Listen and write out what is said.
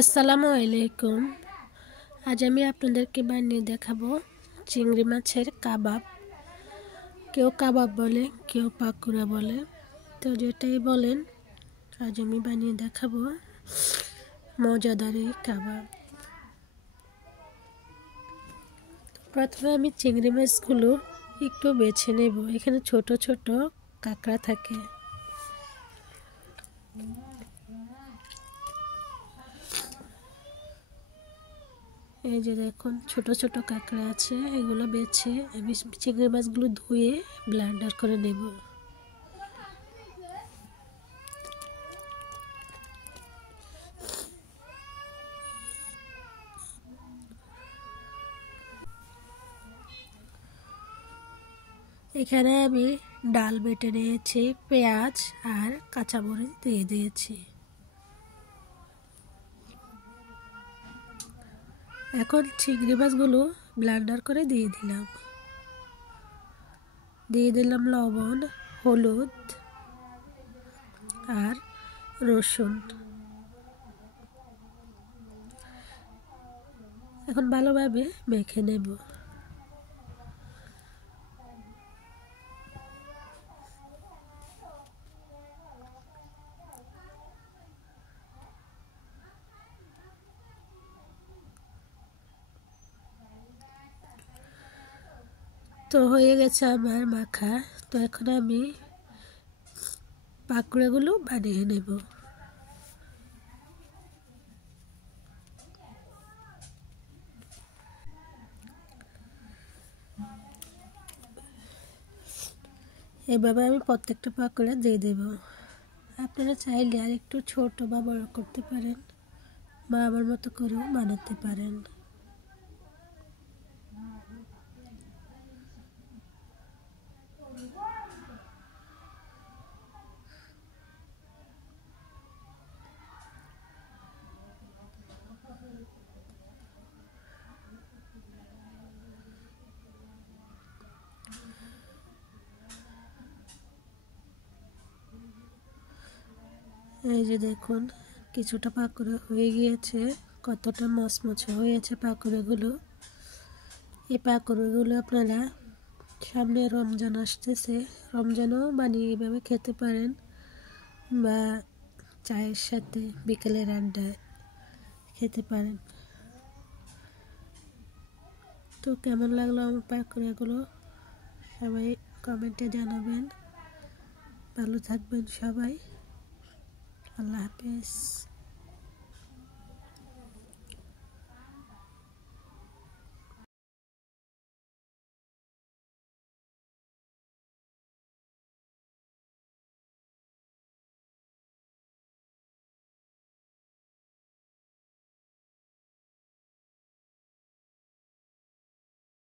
আসসালামু আলাইকুম। আজ আমি আপনাদেরকে বানিয়ে দেখাবো চিংড়ি মাছের কাবাব। কেউ কাবাব বলে, কেউ পাকুড়া বলে, তো যেটাই বলেন আজ আমি বানিয়ে দেখাবো মজাদার এই কাবাব। প্রথমে আমি চিংড়ি মাছগুলো একটু বেছে নেব। এখানে ছোট ছোট কাঁকড়া থাকে। এই যে দেখুন ছোট ছোট কাঁকড়া আছে, এগুলো বেছে আমি চিংড়ি মাছগুলো ধুয়ে ব্লেন্ডার করে নেব। এখানে আমি ডাল বেটে নিয়েছি, পেঁয়াজ আর কাঁচামরিচ দিয়ে দিয়েছি। এখন চিংড়ি মাছগুলো ব্লেন্ডার করে দিয়ে দিলাম লবণ, হলুদ আর রসুন। এখন ভালোভাবে মেখে নেব। তো হয়ে গেছে আমার মাখা। তো এখন আমি পাকোড়াগুলো বানিয়ে নেব। এভাবে আমি প্রত্যেকটা পাকোড়া দিয়ে দেব। আপনারা চাইলে আর একটু ছোট বা বড় করতে পারেন, বা আমার মতো করেও বানাতে পারেন। এই যে দেখুন কিছুটা পাকোড়া হয়ে গিয়েছে, কতটা মচমচে হয়েছে পাকোড়াগুলো। এই পাকোড়াগুলো আপনারা সামনে রমজান আসতেছে, রমজানেও বানিয়ে এভাবে খেতে পারেন, বা চায়ের সাথে বিকেলের আড্ডায় খেতে পারেন। তো কেমন লাগলো আমার পাকোড়াগুলো সবাই কমেন্টে জানাবেন। ভালো থাকবেন সবাই। আল্লাহ হাফেজ।